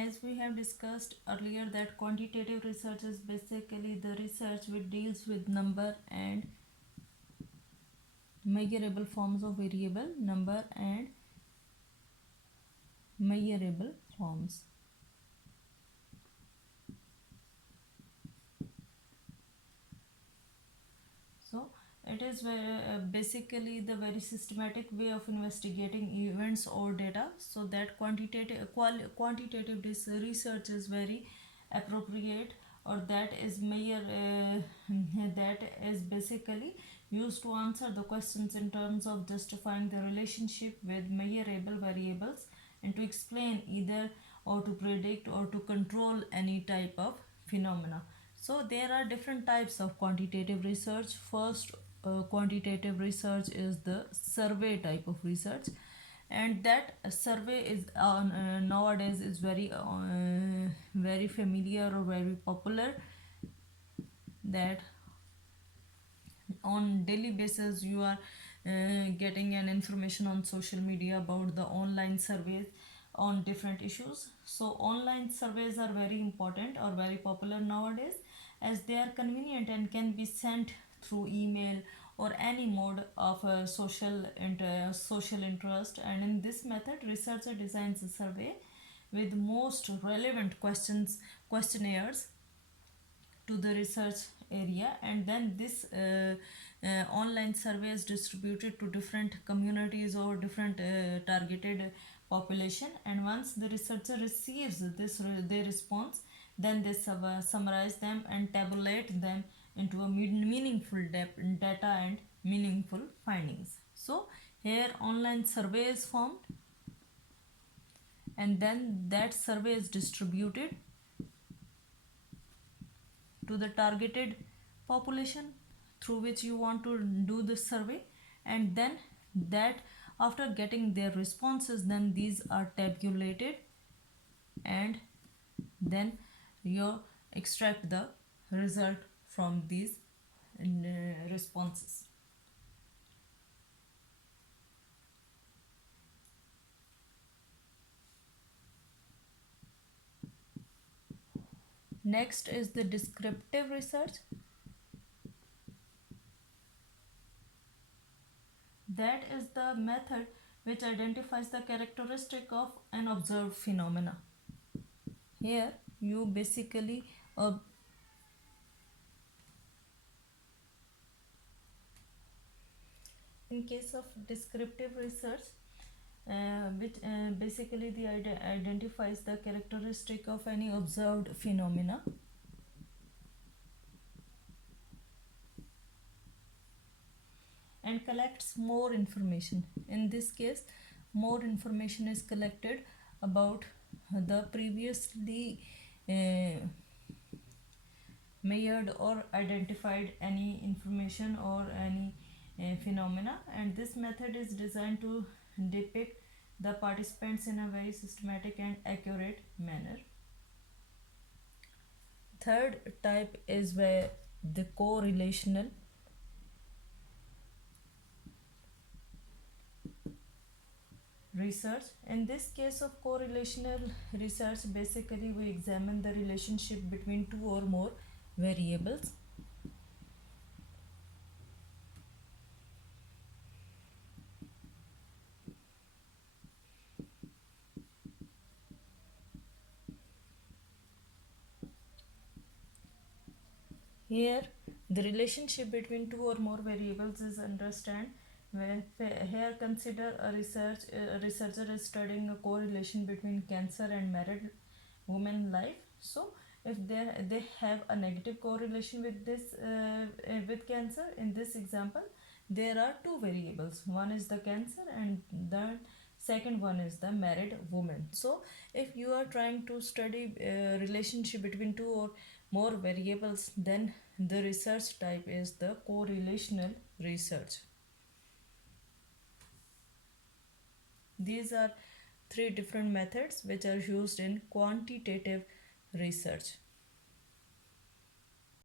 as we have discussed earlier, that quantitative research is basically the research which deals with number and measurable forms of variable, number and measurable forms. So it is basically the very systematic way of investigating events or data. So that quantitative research is very appropriate, or that is that is basically used to answer the questions in terms of justifying the relationship with measurable variables, and to explain either or to predict or to control any type of phenomena. So there are different types of quantitative research. First, quantitative research is the survey type of research, and that survey is nowadays is very familiar or very popular. That on daily basis you are getting an information on social media about the online surveys on different issues. So online surveys are very important or very popular nowadays, as they are convenient and can be sent through email or any mode of social interest. And in this method, researcher designs a survey with most relevant questionnaires to the research area, and then this online survey is distributed to different communities or different targeted population. And once the researcher receives their response, then they summarize them and tabulate them into a meaningful data and meaningful findings. So here online survey is formed, and then that survey is distributed to the targeted population through which you want to do the survey. And then that, after getting their responses, then these are tabulated, and then you extract the result from these responses. Next is the descriptive research. That is the method which identifies the characteristic of an observed phenomena. Here you basically in case of descriptive research, which basically the identifies the characteristic of any observed phenomena. And collects more information. In this case, more information is collected about the previously measured or identified any information or any phenomena, and this method is designed to depict the participants in a very systematic and accurate manner. Third type is where the correlational research. In this case of correlational research, basically we examine the relationship between two or more variables. Here the relationship between two or more variables is understand where here consider a researcher is studying a correlation between cancer and married women life. So if they have a negative correlation with this with cancer, in this example there are two variables, one is the cancer and the second one is the married woman. So if you are trying to study relationship between two or more variables, then the research type is the correlational research. These are three different methods which are used in quantitative research.